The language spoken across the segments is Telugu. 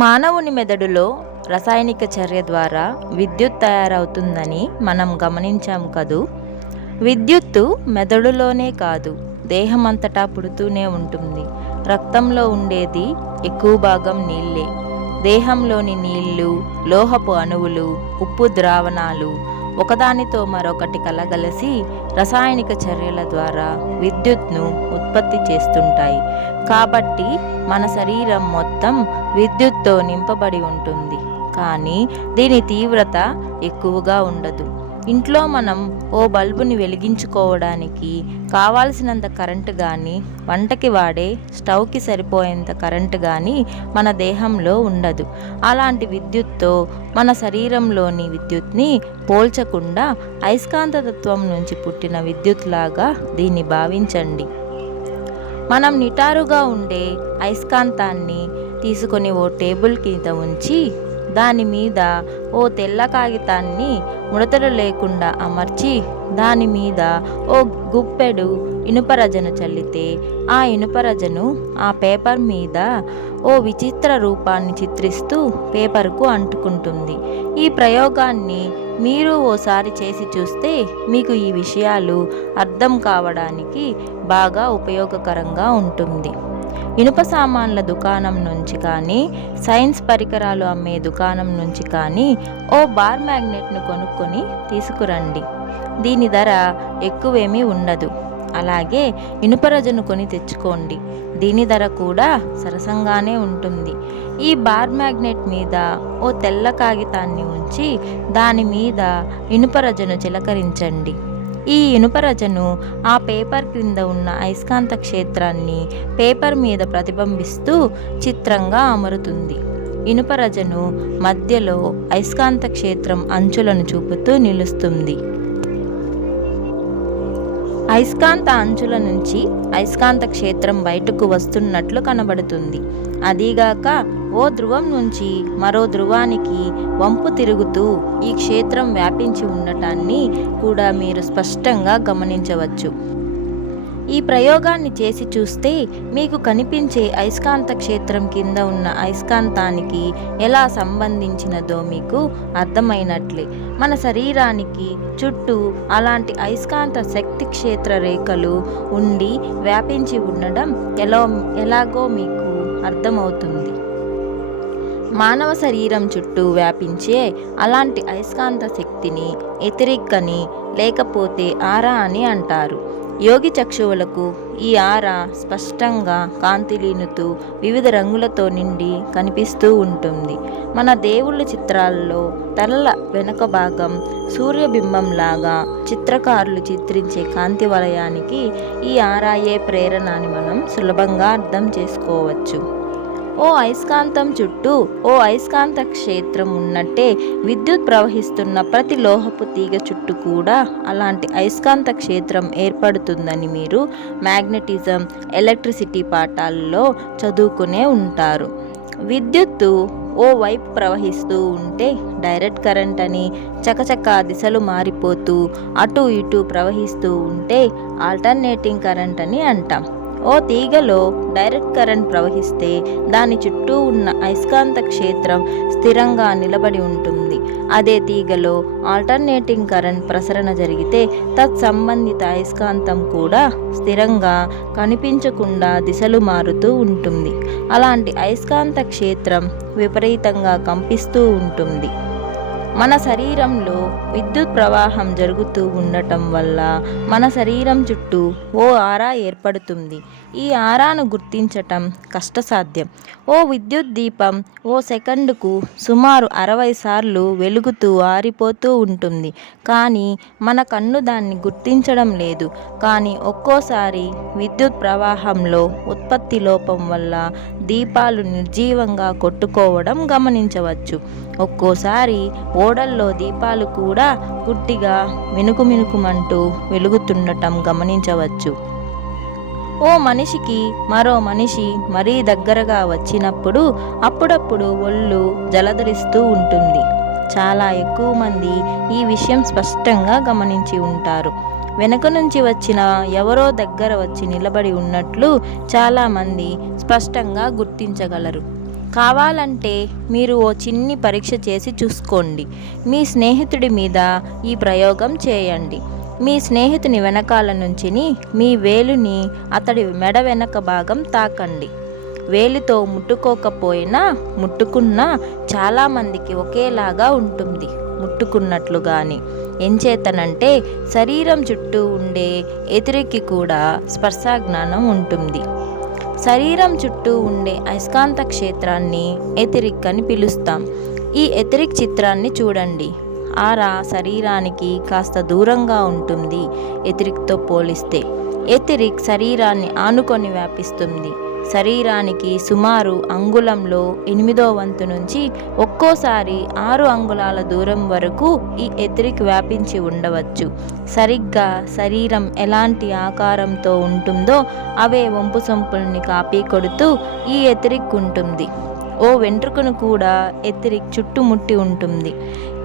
మానవుని మెదడులో రసాయనిక చర్య ద్వారా విద్యుత్ తయారవుతుందని మనం గమనించాము కదూ. విద్యుత్తు మెదడులోనే కాదు, దేహమంతటా పుడుతూనే ఉంటుంది. రక్తంలో ఉండేది ఎక్కువ భాగం నీళ్ళే. దేహంలోని నీళ్లు, లోహపు అణువులు, ఉప్పు ద్రావణాలు ఒకదానితో మరొకటి కలగలిసి రసాయనిక చర్యల ద్వారా విద్యుత్ను ఉత్పత్తి చేస్తుంటాయి. కాబట్టి మన శరీరం మొత్తం విద్యుత్తో నింపబడి ఉంటుంది. కానీ దీని తీవ్రత ఎక్కువగా ఉండదు. ఇంట్లో మనం ఓ బల్బుని వెలిగించుకోవడానికి కావాల్సినంత కరెంటు కానీ, వంటకి వాడే స్టవ్కి సరిపోయేంత కరెంటు కానీ మన దేహంలో ఉండదు. అలాంటి విద్యుత్తో మన శరీరంలోని విద్యుత్ని పోల్చకుండా అయస్కాంతతత్వం నుంచి పుట్టిన విద్యుత్లాగా దీన్ని భావించండి. మనం నిటారుగా ఉండే అయస్కాంతాన్ని తీసుకొని ఓ టేబుల్ కింద ఉంచి దాని మీద ఓ తెల్ల కాగితాన్ని ముడతలు లేకుండా అమర్చి దాని మీద ఓ గుప్పెడు ఇనుపరజను చల్లితే ఆ ఇనుపరజను ఆ పేపర్ మీద ఓ విచిత్ర రూపాన్ని చిత్రిస్తూ పేపర్కు అంటుకుంటుంది. ఈ ప్రయోగాన్ని మీరు ఓసారి చేసి చూస్తే మీకు ఈ విషయాలు అర్థం కావడానికి బాగా ఉపయోగకరంగా ఉంటుంది. ఇనుప సామాన్ల దుకాణం నుంచి కానీ, సైన్స్ పరికరాలు అమ్మే దుకాణం నుంచి కానీ ఓ బార్ మ్యాగ్నెట్ను కొనుక్కొని తీసుకురండి. దీని ధర ఎక్కువేమీ ఉండదు. అలాగే ఇనుపరజను కొని తెచ్చుకోండి. దీని ధర కూడా సరసంగానే ఉంటుంది. ఈ బార్ మ్యాగ్నెట్ మీద ఓ తెల్ల కాగితాన్ని ఉంచి దాని మీద ఇనుపరజను చిలకరించండి. ఈ ఇనుపరజను ఆ పేపర్ క్రింద ఉన్న అయస్కాంత క్షేత్రాన్ని పేపర్ మీద ప్రతిబింబిస్తూ చిత్రంగా అమరుతుంది. ఇనుపరజను మధ్యలో అయస్కాంత క్షేత్రం అంచులను చూపుతూ నిలుస్తుంది. అయస్కాంత అంచుల నుంచి అయస్కాంత క్షేత్రం బయటకు వస్తున్నట్లు కనబడుతుంది. అదీగాక ఓ ధ్రువం నుంచి మరో ధ్రువానికి వంపు తిరుగుతూ ఈ క్షేత్రం వ్యాపించి ఉండటాన్ని కూడా మీరు స్పష్టంగా గమనించవచ్చు. ఈ ప్రయోగాన్ని చేసి చూస్తే మీకు కనిపించే అయస్కాంత క్షేత్రం కింద ఉన్న అయస్కాంతానికి ఎలా సంబంధించినదో మీకు అర్థమైనట్లే. మన శరీరానికి చుట్టూ అలాంటి అయస్కాంత శక్తి క్షేత్ర రేఖలు ఉండి వ్యాపించి ఉండడం ఎలాగో మీకు అర్థమవుతుంది. మానవ శరీరం చుట్టూ వ్యాపించే అలాంటి అయస్కాంత శక్తిని ఎతిరిక్కని లేకపోతే ఆరా అని అంటారు. యోగి చక్షువులకు ఈ ఆరా స్పష్టంగా కాంతిలీనుతూ వివిధ రంగులతో నిండి కనిపిస్తూ ఉంటుంది. మన దేవుళ్ళ చిత్రాల్లో తలల వెనుక భాగం సూర్యబింబంలాగా చిత్రకారులు చిత్రించే కాంతి వలయానికి ఈ ఆరాయే ప్రేరణ అని మనం సులభంగా అర్థం చేసుకోవచ్చు. ఓ అయస్కాంతం చుట్టూ ఓ అయస్కాంత క్షేత్రం ఉన్నట్టే విద్యుత్ ప్రవహిస్తున్న ప్రతి లోహపు తీగ చుట్టూ కూడా అలాంటి అయస్కాంత క్షేత్రం ఏర్పడుతుందని మీరు మ్యాగ్నెటిజం, ఎలక్ట్రిసిటీ పాఠాలలో చదువుకునే ఉంటారు. విద్యుత్తు ఓ వైపు ప్రవహిస్తూ ఉంటే డైరెక్ట్ కరెంట్ అని, చకచకా దిశలు మారిపోతూ అటు ఇటు ప్రవహిస్తూ ఉంటే ఆల్టర్నేటింగ్ కరెంట్ అని అంటాం. ఓ తీగలో డైరెక్ట్ కరెంట్ ప్రవహిస్తే దాని చుట్టూ ఉన్న అయస్కాంత క్షేత్రం స్థిరంగా నిలబడి ఉంటుంది. అదే తీగలో ఆల్టర్నేటింగ్ కరెంట్ ప్రసరణ జరిగితే తత్సంబంధిత అయస్కాంతం కూడా స్థిరంగా కనిపించకుండా దిశలు మారుతూ ఉంటుంది. అలాంటి అయస్కాంత క్షేత్రం విపరీతంగా కంపిస్తూ ఉంటుంది. మన శరీరంలో విద్యుత్ ప్రవాహం జరుగుతూ ఉండటం వల్ల మన శరీరం చుట్టూ ఓ ఆరా ఏర్పడుతుంది. ఈ ఆరాను గుర్తించటం కష్టసాధ్యం. ఓ విద్యుత్ దీపం ఓ సెకండుకు సుమారు 60 సార్లు వెలుగుతూ ఆరిపోతూ ఉంటుంది. కానీ మన కన్ను దాన్ని గుర్తించడం లేదు. కానీ ఒక్కోసారి విద్యుత్ ప్రవాహంలో ఉత్పత్తి లోపం వల్ల దీపాలు నిర్జీవంగా కొట్టుకోవడం గమనించవచ్చు. ఒక్కోసారి ఓడల్లో దీపాలు కూడా గుడ్డిగా మినుకుమంటూ వెలుగుతుండటం గమనించవచ్చు. ఓ మనిషికి మరో మనిషి మరీ దగ్గరగా వచ్చినప్పుడు అప్పుడప్పుడు ఒళ్ళు జలధరిస్తూ ఉంటుంది. చాలా ఎక్కువ మంది ఈ విషయం స్పష్టంగా గమనించి ఉంటారు. వెనుక నుంచి వచ్చిన ఎవరో దగ్గర వచ్చి నిలబడి ఉన్నట్లు చాలామంది స్పష్టంగా గుర్తించగలరు. కావాలంటే మీరు ఓ చిన్ని పరీక్ష చేసి చూసుకోండి. మీ స్నేహితుడి మీద ఈ ప్రయోగం చేయండి. మీ స్నేహితుని వెనకాల నుంచిని మీ వేలుని అతడి మెడ వెనక భాగం తాకండి. వేలితో ముట్టుకోకపోయినా ముట్టుకున్నా చాలామందికి ఒకేలాగా ఉంటుంది ముట్టుకున్నట్లుగాని. ఎంచేతనంటే శరీరం చుట్టూ ఉండే ఎతిరికి కూడా స్పర్శాజ్ఞానం ఉంటుంది. శరీరం చుట్టూ ఉండే అయస్కాంత క్షేత్రాన్ని ఎతిరిక్ అని పిలుస్తాం. ఈ ఎతిరిక్ చిత్రాన్ని చూడండి. ఆరా శరీరానికి కాస్త దూరంగా ఉంటుంది ఎతిరిక్తో పోలిస్తే. ఎతిరిక్ శరీరాన్ని ఆనుకొని వ్యాపిస్తుంది. శరీరానికి సుమారు అంగుళంలో 8వ వంతు నుంచి ఒక్కోసారి 6 అంగుళాల దూరం వరకు ఈ ఎతిరిక్ వ్యాపించి ఉండవచ్చు. సరిగ్గా శరీరం ఎలాంటి ఆకారంతో ఉంటుందో అవే వంపు సొంపుల్ని కాపీ కొడుతూ ఈ ఎతిరిక్ ఉంటుంది. ఓ వెంట్రుకను కూడా ఎతిరిక్ చుట్టుముట్టి ఉంటుంది.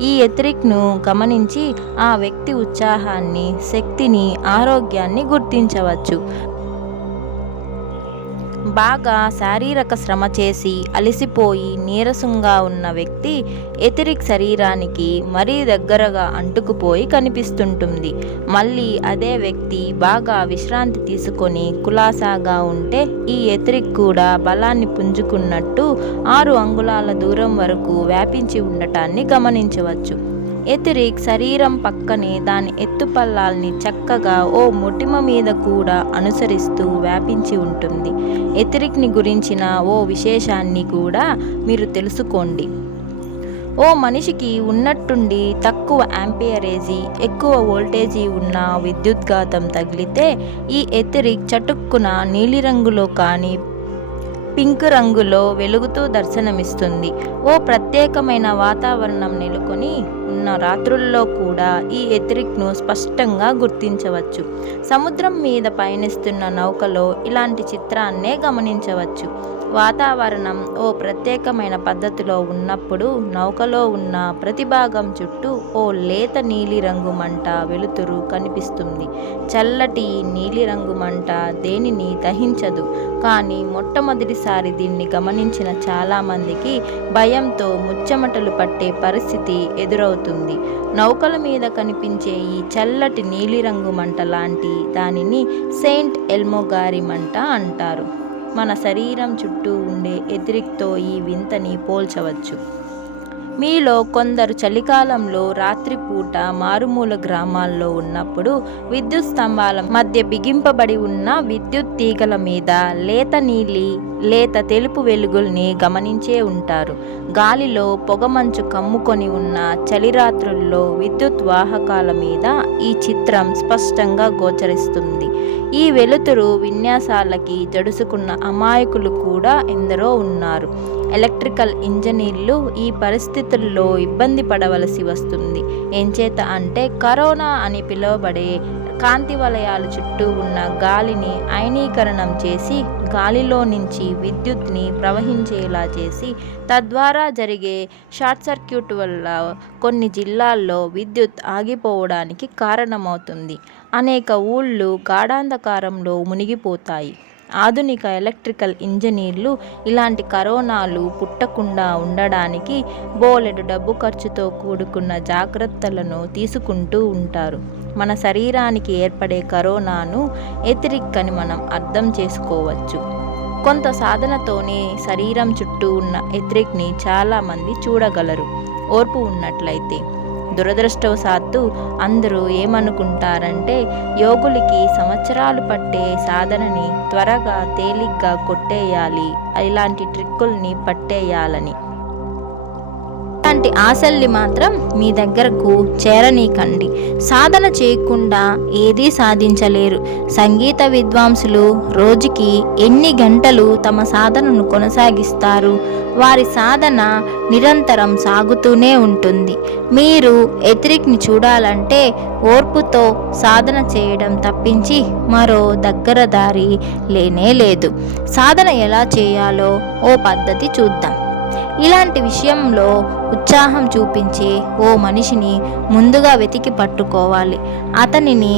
ఈ ఎతిరిక్ను గమనించి ఆ వ్యక్తి ఉత్సాహాన్ని, శక్తిని, ఆరోగ్యాన్ని గుర్తించవచ్చు. బాగా శారీరక శ్రమ చేసి అలసిపోయి నీరసంగా ఉన్న వ్యక్తి ఎతిరిక్ శరీరానికి మరీ దగ్గరగా అంటుకుపోయి కనిపిస్తుంటుంది. మళ్ళీ అదే వ్యక్తి బాగా విశ్రాంతి తీసుకొని కులాసాగా ఉంటే ఈ ఎతిరిక్ కూడా బలాన్ని పుంజుకున్నట్టు 6 అంగుళాల దూరం వరకు వ్యాపించి ఉండటాన్ని గమనించవచ్చు. ఎతిరిక్ శరీరం పక్కనే దాని ఎత్తుపల్లాల్ని చక్కగా ఓ మొటిమ మీద కూడా అనుసరిస్తూ వ్యాపించి ఉంటుంది. ఎతిరిక్ని గురించిన ఓ విశేషాన్ని కూడా మీరు తెలుసుకోండి. ఓ మనిషికి ఉన్నట్టుండి తక్కువ యాంపియరేజీ, ఎక్కువ వోల్టేజీ ఉన్న విద్యుద్ఘాతం తగిలితే ఈ ఎతిరిక్ చటుక్కున నీలిరంగులో కానీ పింక్ రంగులో వెలుగుతూ దర్శనమిస్తుంది. ఓ ప్రత్యేకమైన వాతావరణం నెలకొని ఉన్న రాత్రుల్లో కూడా ఈ ఎతిరిక్ను స్పష్టంగా గుర్తించవచ్చు. సముద్రం మీద పయనిస్తున్న నౌకలో ఇలాంటి చిత్రాన్నే గమనించవచ్చు. వాతావరణం ఓ ప్రత్యేకమైన పద్ధతిలో ఉన్నప్పుడు నౌకలో ఉన్న ప్రతి భాగం చుట్టూ ఓ లేత నీలిరంగు మంట వెలుతురు కనిపిస్తుంది. చల్లటి నీలిరంగు మంట దేనిని దహించదు. కానీ మొట్టమొదటిసారి దీన్ని గమనించిన చాలామందికి భయంతో ముచ్చెమటలు పట్టే పరిస్థితి ఎదురవుతుంది. నౌకల మీద కనిపించే ఈ చల్లటి నీలిరంగు మంట లాంటి దానిని సెయింట్ ఎల్మో గారి మంట అంటారు. మన శరీరం చుట్టూ ఉండే ఎతిరిక్తో ఈ వింతని పోల్చవచ్చు. మీలో కొందరు చలికాలంలో రాత్రిపూట మారుమూల గ్రామాల్లో ఉన్నప్పుడు విద్యుత్ స్తంభాల మధ్య బిగింపబడి ఉన్న విద్యుత్ తీగల మీద లేత నీలి, లేత తెలుపు వెలుగుల్ని గమనించే ఉంటారు. గాలిలో పొగమంచు కమ్ముకొని ఉన్న చలిరాత్రుల్లో విద్యుత్ వాహకాల మీద ఈ చిత్రం స్పష్టంగా గోచరిస్తుంది. ఈ వెలుతురు విన్యాసాలకి జడుసుకున్న అమాయకులు కూడా ఎందరో ఉన్నారు. ఎలక్ట్రికల్ ఇంజనీర్లు ఈ పరిస్థితుల్లో ఇబ్బంది పడవలసి వస్తుంది. ఎంచేత అంటే కరోనా అని పిలువబడే కాంతి వలయాల చుట్టూ ఉన్న గాలిని అయనీకరణం చేసి గాలిలో నుంచి విద్యుత్ని ప్రవహించేలా చేసి తద్వారా జరిగే షార్ట్ సర్క్యూట్ వల్ల కొన్ని జిల్లాల్లో విద్యుత్ ఆగిపోవడానికి కారణమవుతుంది. అనేక ఊళ్ళు గాఢాంధకారంలో మునిగిపోతాయి. ఆధునిక ఎలక్ట్రికల్ ఇంజనీర్లు ఇలాంటి కరోనాలు పుట్టకుండా ఉండడానికి బోలెడు డబ్బు ఖర్చుతో కూడుకున్న జాగ్రత్తలను తీసుకుంటూ ఉంటారు. మన శరీరానికి ఏర్పడే కరోనాను ఎతిరిక్ అని మనం అర్థం చేసుకోవచ్చు. కొంత సాధనతోనే శరీరం చుట్టూ ఉన్న ఎతిరిక్ని చాలామంది చూడగలరు, ఓర్పు ఉన్నట్లయితే. దురదృష్టవశాత్తు అందరూ ఏమనుకుంటారంటే యోగులకి సంవత్సరాలు పట్టే సాధనని త్వరగా తేలిగ్గా కొట్టేయాలి, ఇలాంటి ట్రిక్కుల్ని పట్టేయాలని. ఇలాంటి ఆశల్ని మాత్రం మీ దగ్గరకు చేరనీకండి. సాధన చేయకుండా ఏదీ సాధించలేరు. సంగీత విద్వాంసులు రోజుకి ఎన్ని గంటలు తమ సాధనను కొనసాగిస్తారు? వారి సాధన నిరంతరం సాగుతూనే ఉంటుంది. మీరు ఎతిరిక్ని చూడాలంటే ఓర్పుతో సాధన చేయడం తప్పించి మరో దగ్గర దారి లేనే లేదు. సాధన ఎలా చేయాలో ఓ పద్ధతి చూద్దాం. ఇలాంటి విషయంలో ఉత్సాహం చూపించే ఓ మనిషిని ముందుగా వెతికి పట్టుకోవాలి. అతనిని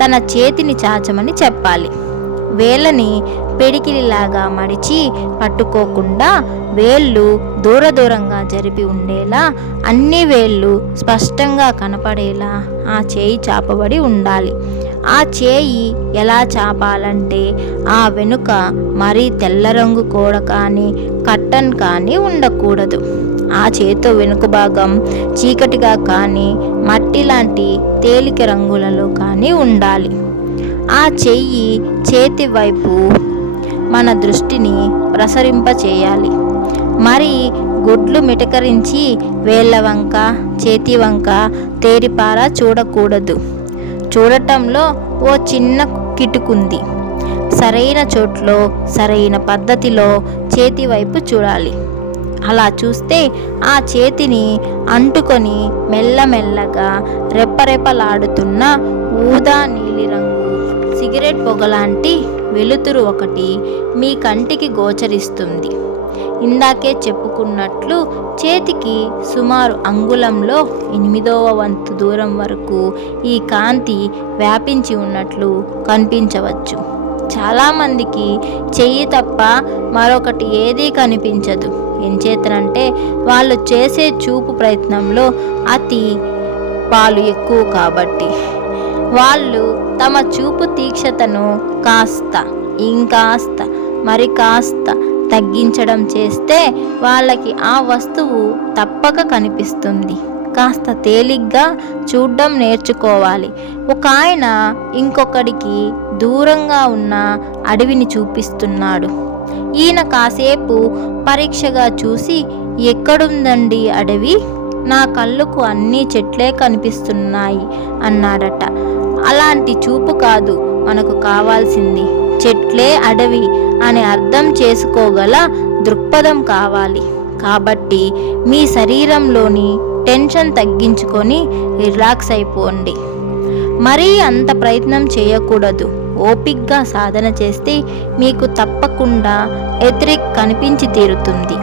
తన చేతిని చాచమని చెప్పాలి. వేళ్ళని పిడికిలిలాగా మడిచి పట్టుకోకుండా వేళ్ళు దూరంగా జరిపి ఉండేలా, అన్ని వేళ్ళు స్పష్టంగా కనపడేలా ఆ చేయి చాపబడి ఉండాలి. ఆ చేయి ఎలా చాపాలంటే ఆ వెనుక మరీ తెల్ల రంగు కోడ కానీ కట్టన్ కానీ ఉండకూడదు. ఆ చేతి వెనుక భాగం చీకటిగా కానీ మట్టి లాంటి తేలిక రంగులలో కానీ ఉండాలి. ఆ చేతి వైపు మన దృష్టిని ప్రసరింపచేయాలి. మరి గుడ్లు మిటకరించి వేళ్ళ వంక చేతి వంక తేరిపారా చూడకూడదు. చూడటంలో ఓ చిన్న కిటుకుంది. సరైన చోట్లో సరైన పద్ధతిలో చేతి వైపు చూడాలి. అలా చూస్తే ఆ చేతిని అంటుకొని మెల్లమెల్లగా రెప్పరెప్పలాడుతున్న ఊదా నీలిరంగు సిగరెట్ పొగలాంటి వెలుతురు ఒకటి మీ కంటికి గోచరిస్తుంది. ఇందాకే చెప్పుకున్నట్లు చేతికి సుమారు అంగుళంలో 8వ వంతు దూరం వరకు ఈ కాంతి వ్యాపించి ఉన్నట్లు కనిపించవచ్చు. చాలామందికి చెయ్యి తప్ప మరొకటి ఏదీ కనిపించదు. ఎంచేతనంటే వాళ్ళు చేసే చూపు ప్రయత్నంలో పాలు ఎక్కువ కాబట్టి. వాళ్ళు తమ చూపు తీక్షతను ఇంకాస్త మరి కాస్త తగ్గించడం చేస్తే వాళ్ళకి ఆ వస్తువు తప్పక కనిపిస్తుంది. కాస్త తేలిగ్గా చూడడం నేర్చుకోవాలి. ఒక ఆయన ఇంకొకడికి దూరంగా ఉన్న అడవిని చూపిస్తున్నాడు. ఈయన కాసేపు పరీక్షగా చూసి, ఎక్కడుందండి అడవి? నా కళ్ళకు అన్ని చెట్లే కనిపిస్తున్నాయి అన్నాడట. అలాంటి చూపు కాదు మనకు కావాల్సింది. చెట్లే అడవి అని అర్థం చేసుకోగల దృక్పథం కావాలి. కాబట్టి మీ శరీరంలోని టెన్షన్ తగ్గించుకొని రిలాక్స్ అయిపోండి. మరీ అంత ప్రయత్నం చేయకూడదు. ఓపిక్గా సాధన చేస్తే మీకు తప్పకుండా ఎథరిక్ కనిపించి తీరుతుంది.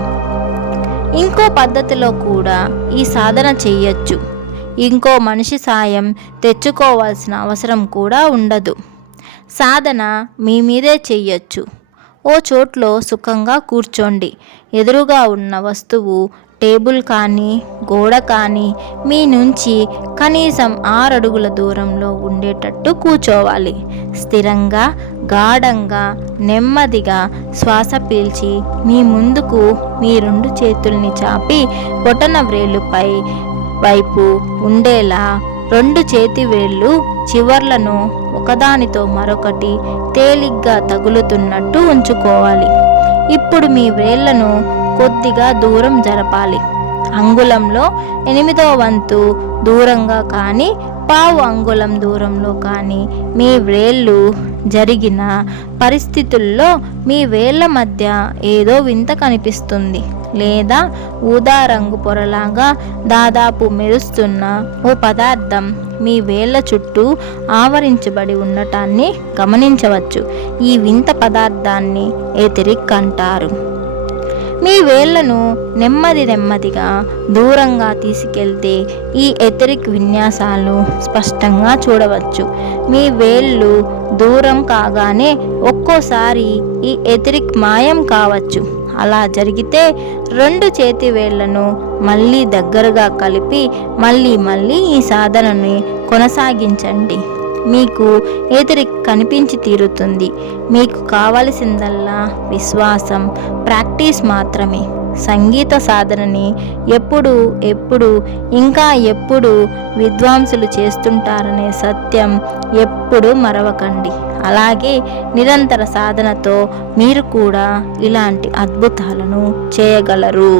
ఇంకో పద్ధతిలో కూడా ఈ సాధన చెయ్యొచ్చు. ఇంకో మనిషి సాయం తెచ్చుకోవాల్సిన అవసరం కూడా ఉండదు. సాధన మీ మీదే చెయ్యొచ్చు. ఓ చోట్లో సుఖంగా కూర్చోండి. ఎదురుగా ఉన్న వస్తువు టేబుల్ కానీ గోడ కానీ మీ నుంచి కనీసం 6 అడుగుల దూరంలో ఉండేటట్టు కూర్చోవాలి. స్థిరంగా గాఢంగా నెమ్మదిగా శ్వాస పీల్చి మీ ముందుకు మీ 2 చేతుల్ని చాపి బొటన వ్రేలుపై వైపు ఉండేలా 2 చేతి వేళ్ళు చివర్లను ఒకదానితో మరొకటి తేలిగ్గా తగులుతున్నట్టు ఉంచుకోవాలి. ఇప్పుడు మీ వేళ్లను కొద్దిగా దూరం జరపాలి. అంగుళంలో 8వ వంతు దూరంగా కానీ పావు అంగుళం దూరంలో కానీ మీ వేళ్ళు జరిగిన పరిస్థితుల్లో మీ వేళ్ల మధ్య ఏదో వింత కనిపిస్తుంది. లేదా ఊదా రంగు పొరలాగా దాదాపు మెరుస్తున్న ఓ పదార్థం మీ వేళ్ల చుట్టూ ఆవరించబడి ఉండటాన్ని గమనించవచ్చు. ఈ వింత పదార్థాన్ని ఎథరిక్ అంటారు. మీ వేళ్లను నెమ్మదిగా దూరంగా తీసుకెళ్తే ఈ ఎథరిక్ విన్యాసాలు స్పష్టంగా చూడవచ్చు. మీ వేళ్ళు దూరం కాగానే ఒక్కోసారి ఈ ఎథరిక్ మాయం కావచ్చు. అలా జరిగితే 2 చేతి వేళ్లను మళ్ళీ దగ్గరగా కలిపి మళ్ళీ ఈ సాధనని కొనసాగించండి. మీకు ఎథరిక్ కనిపించి తీరుతుంది. మీకు కావలసిందల్లా విశ్వాసం, ప్రాక్టీస్ మాత్రమే. సంగీత సాధనని ఎప్పుడు ఇంకా ఎప్పుడు విద్వాంసులు చేస్తుంటారనే సత్యం ఎప్పుడూ మరవకండి. అలాగే నిరంతర సాధనతో మీరు కూడా ఇలాంటి అద్భుతాలను చేయగలరు.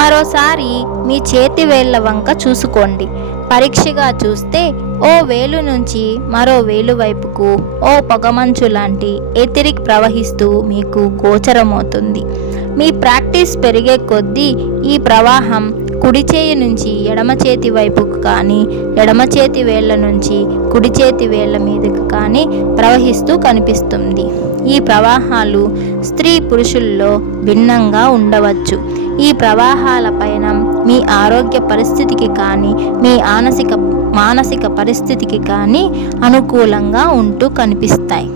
మరోసారి మీ చేతి వేళ్ల వంక చూసుకోండి. పరీక్షగా చూస్తే ఓ వేలు నుంచి మరో వేలు వైపుకు ఓ పొగమంచు లాంటి ఎథరిక్ ప్రవహిస్తూ మీకు గోచరమవుతుంది. మీ ప్రాక్టీస్ పెరిగే కొద్దీ ఈ ప్రవాహం కుడి చేయి నుంచి ఎడమ చేతి వైపుకు కానీ ఎడమ చేతి వేళ్ల నుంచి కుడి చేతి వేళ్ల మీదకు కానీ ప్రవహిస్తూ కనిపిస్తుంది. ఈ ప్రవాహాలు స్త్రీ పురుషుల్లో భిన్నంగా ఉండవచ్చు. ఈ ప్రవాహాల పైన మీ ఆరోగ్య పరిస్థితికి కానీ మీ మానసిక పరిస్థితికి కానీ అనుకూలంగా ఉంటూ కనిపిస్తాయి.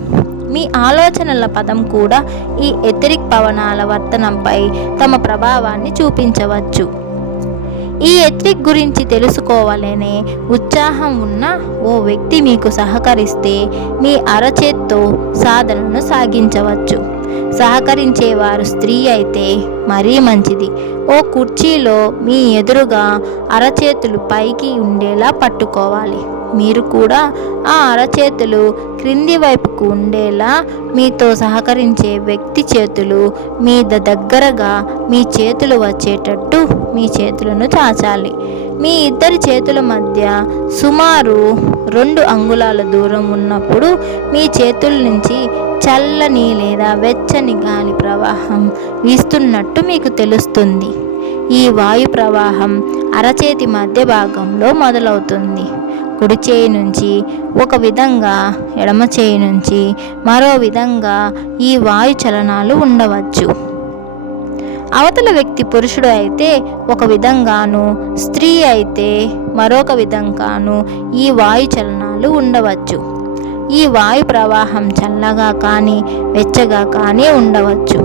మీ ఆలోచనల పదం కూడా ఈ ఎథరిక్ పవనాల వర్తనంపై తమ ప్రభావాన్ని చూపించవచ్చు. ఈ ఎథరిక్ గురించి తెలుసుకోవాలనే ఉత్సాహం ఉన్న ఓ వ్యక్తి మీకు సహకరిస్తే మీ అరచేత్తో సాధనను సాగించవచ్చు. సహకరించేవారు స్త్రీ అయితే మరీ మంచిది. ఓ కుర్చీలో మీ ఎదురుగా అరచేతులు పైకి ఉండేలా పట్టుకోవాలి. మీరు కూడా ఆ అరచేతులు క్రింది వైపుకు ఉండేలా మీతో సహకరించే వ్యక్తి చేతులు మీ దగ్గరగా మీ చేతులు వచ్చేటట్టు మీ చేతులను చాచాలి. మీ ఇద్దరి చేతుల మధ్య సుమారు 2 అంగుళాల దూరం ఉన్నప్పుడు మీ చేతుల నుంచి చల్లని లేదా వెచ్చని గాలి ప్రవాహం వీస్తున్నట్టు మీకు తెలుస్తుంది. ఈ వాయు ప్రవాహం అరచేతి మధ్య భాగంలో మొదలవుతుంది. కుడి చేయి నుంచి ఒక విధంగా, ఎడమ చేయి నుంచి మరో విధంగా ఈ వాయు చలనాలు ఉండవచ్చు. అవతల వ్యక్తి పురుషుడు అయితే ఒక విధంగాను, స్త్రీ అయితే మరొక విధంగాను ఈ వాయు చలనాలు ఉండవచ్చు. ఈ వాయు ప్రవాహం చల్లగా కానీ వెచ్చగా కానీ ఉండవచ్చు.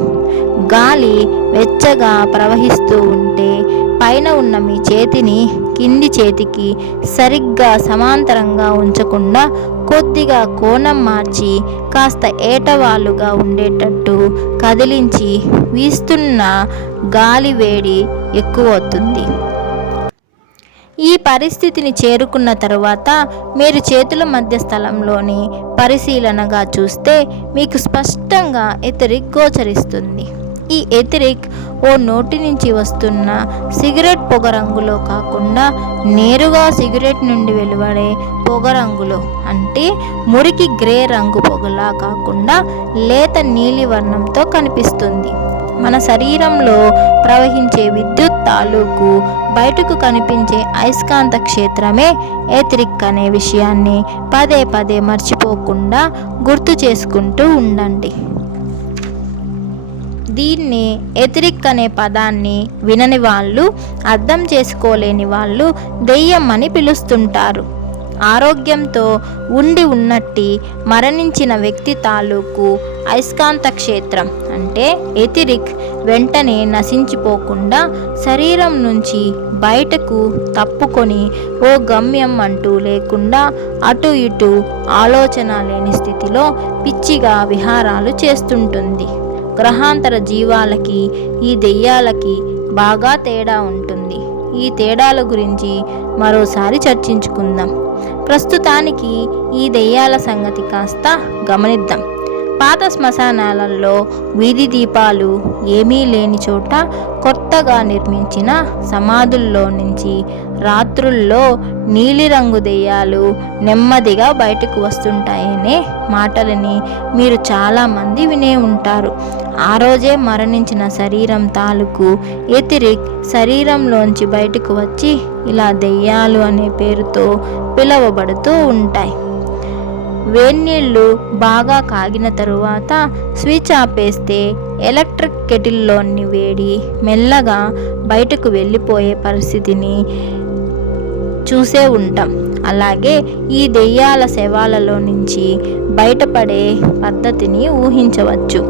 గాలి వెచ్చగా ప్రవహిస్తూ ఉంటే పైన ఉన్న మీ చేతిని కింది చేతికి సరిగ్గా సమాంతరంగా ఉంచకుండా కొద్దిగా కోణం మార్చి కాస్త ఏటవాలుగా ఉండేటట్టు కదిలించి వీస్తున్న గాలి వేడి ఎక్కువవుతుంది. ఈ పరిస్థితిని చేరుకున్న తరువాత మీరు చేతుల మధ్య స్థలంలోని పరిశీలనగా చూస్తే మీకు స్పష్టంగా ఎథరిక్ గోచరిస్తుంది. ఈ ఎథరిక్ ఓ నోటి నుంచి వస్తున్న సిగరెట్ పొగ రంగులో కాకుండా నేరుగా సిగరెట్ నుండి వెలువడే పొగ రంగులో, అంటే మురికి గ్రే రంగు పొగలా కాకుండా లేత నీలి వర్ణంతో కనిపిస్తుంది. మన శరీరంలో ప్రవహించే విద్యుత్ తాలూకు బయటకు కనిపించే అయస్కాంత క్షేత్రమే ఎథరిక్ అనే విషయాన్ని పదే పదే మర్చిపోకుండా గుర్తు చేసుకుంటూ ఉండండి. దీన్ని ఎథరిక్ అనే పదాన్ని వినని వాళ్ళు, అర్థం చేసుకోలేని వాళ్ళు దెయ్యం అని పిలుస్తుంటారు. ఆరోగ్యంతో ఉండి ఉన్నట్టి మరణించిన వ్యక్తి తాలూకు అయస్కాంత క్షేత్రం అంటే ఎథరిక్ వెంటనే నశించిపోకుండా శరీరం నుంచి బయటకు తప్పుకొని ఓ గమ్యం అంటూ లేకుండా అటు ఇటు ఆలోచన లేని స్థితిలో పిచ్చిగా విహారాలు చేస్తుంటుంది. గ్రహాంతర జీవాలకి ఈ దెయ్యాలకి బాగా తేడా ఉంటుంది. ఈ తేడాల గురించి మరోసారి చర్చించుకుందాం. ప్రస్తుతానికి ఈ దెయ్యాల సంగతి కాస్త గమనిద్దాం. పాత శ్మశానాలలో వీధి దీపాలు ఏమీ లేని చోట కొత్తగా నిర్మించిన సమాధుల్లో నుంచి రాత్రుల్లో నీలిరంగు దెయ్యాలు నెమ్మదిగా బయటకు వస్తుంటాయనే మాటలని మీరు చాలామంది వినే ఉంటారు. ఆ రోజే మరణించిన శరీరం తాలూకు ఎథరిక్ శరీరంలోంచి బయటకు వచ్చి ఇలా దెయ్యాలు అనే పేరుతో పిలువబడుతూ ఉంటాయి. వేడినీళ్ళు బాగా కాగిన తరువాత స్విచ్ ఆపేస్తే ఎలక్ట్రిక్ కెటిల్లోని వేడి మెల్లగా బయటకు వెళ్ళిపోయే పరిస్థితిని చూసే ఉంటాం. అలాగే ఈ దెయ్యాల శవాలలో నుంచి బయటపడే పద్ధతిని ఊహించవచ్చు.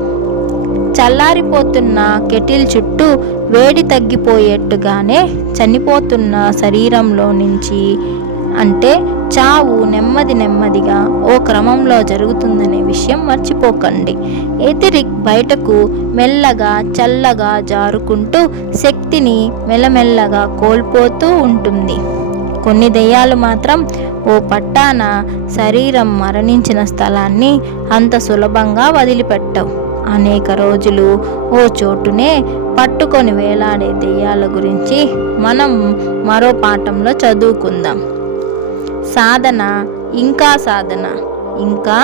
చల్లారిపోతున్న కెటిల్ చుట్టూ వేడి తగ్గిపోయేట్టుగానే చనిపోతున్న శరీరంలో నుంచి, అంటే చావు నెమ్మదిగా ఓ క్రమంలో జరుగుతుందనే విషయం మర్చిపోకండి. ఎథరిక్ బయటకు మెల్లగా చల్లగా జారుకుంటూ శక్తిని మెల్లమెల్లగా కోల్పోతూ ఉంటుంది. కొన్ని దెయ్యాలు మాత్రం ఓ పట్టాన శరీరం మరణించిన స్థలాన్ని అంత సులభంగా వదిలిపెట్టవు. అనేక రోజులు ఓ చోటునే పట్టుకొని వేలాడే దెయ్యాల గురించి మనం మరో పాఠంలో చదువుకుందాం. సాధన, ఇంకా సాధన, ఇంకా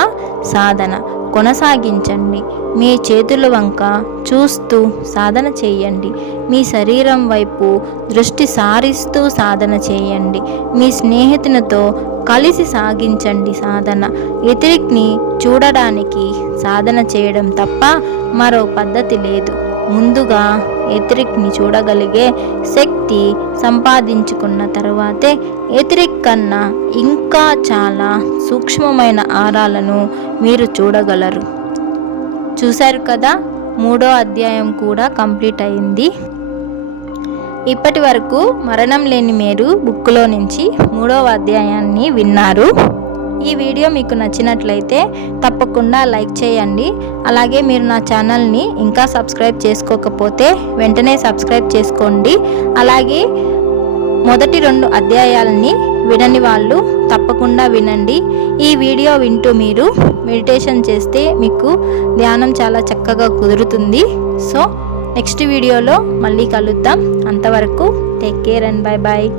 సాధన కొనసాగించండి. మీ చేతుల వంక చూస్తూ సాధన చేయండి. మీ శరీరం వైపు దృష్టి సారిస్తూ సాధన చేయండి. మీ స్నేహితునితో కలిసి సాగించండి సాధన. ఎథరిక్ని చూడడానికి సాధన చేయడం తప్ప మరో పద్ధతి లేదు. ముందుగా ఎథరిక్ని చూడగలిగే శక్తి సంపాదించుకున్న తర్వాతే ఎథరిక్ కన్నా ఇంకా చాలా సూక్ష్మమైన ఆరాలను మీరు చూడగలరు. చూశారు కదా, 3వ అధ్యాయం కూడా కంప్లీట్ అయింది. ఇప్పటి వరకు మరణం లేని మేరు బుక్లో నుంచి 3వ అధ్యాయాన్ని విన్నారు. ఈ వీడియో మీకు నచ్చినట్లయితే తప్పకుండా లైక్ చేయండి. అలాగే మీరు నా ఛానల్ని ఇంకా సబ్స్క్రైబ్ చేసుకోకపోతే వెంటనే సబ్స్క్రైబ్ చేసుకోండి. అలాగే మొదటి 2 అధ్యాయాలని వినని వాళ్ళు తప్పకుండా వినండి. ఈ వీడియో వింటూ మీరు మెడిటేషన్ చేస్తే మీకు ధ్యానం చాలా చక్కగా కుదురుతుంది. సో నెక్స్ట్ వీడియోలో మళ్ళీ కలుద్దాం. అంతవరకు take care and bye bye.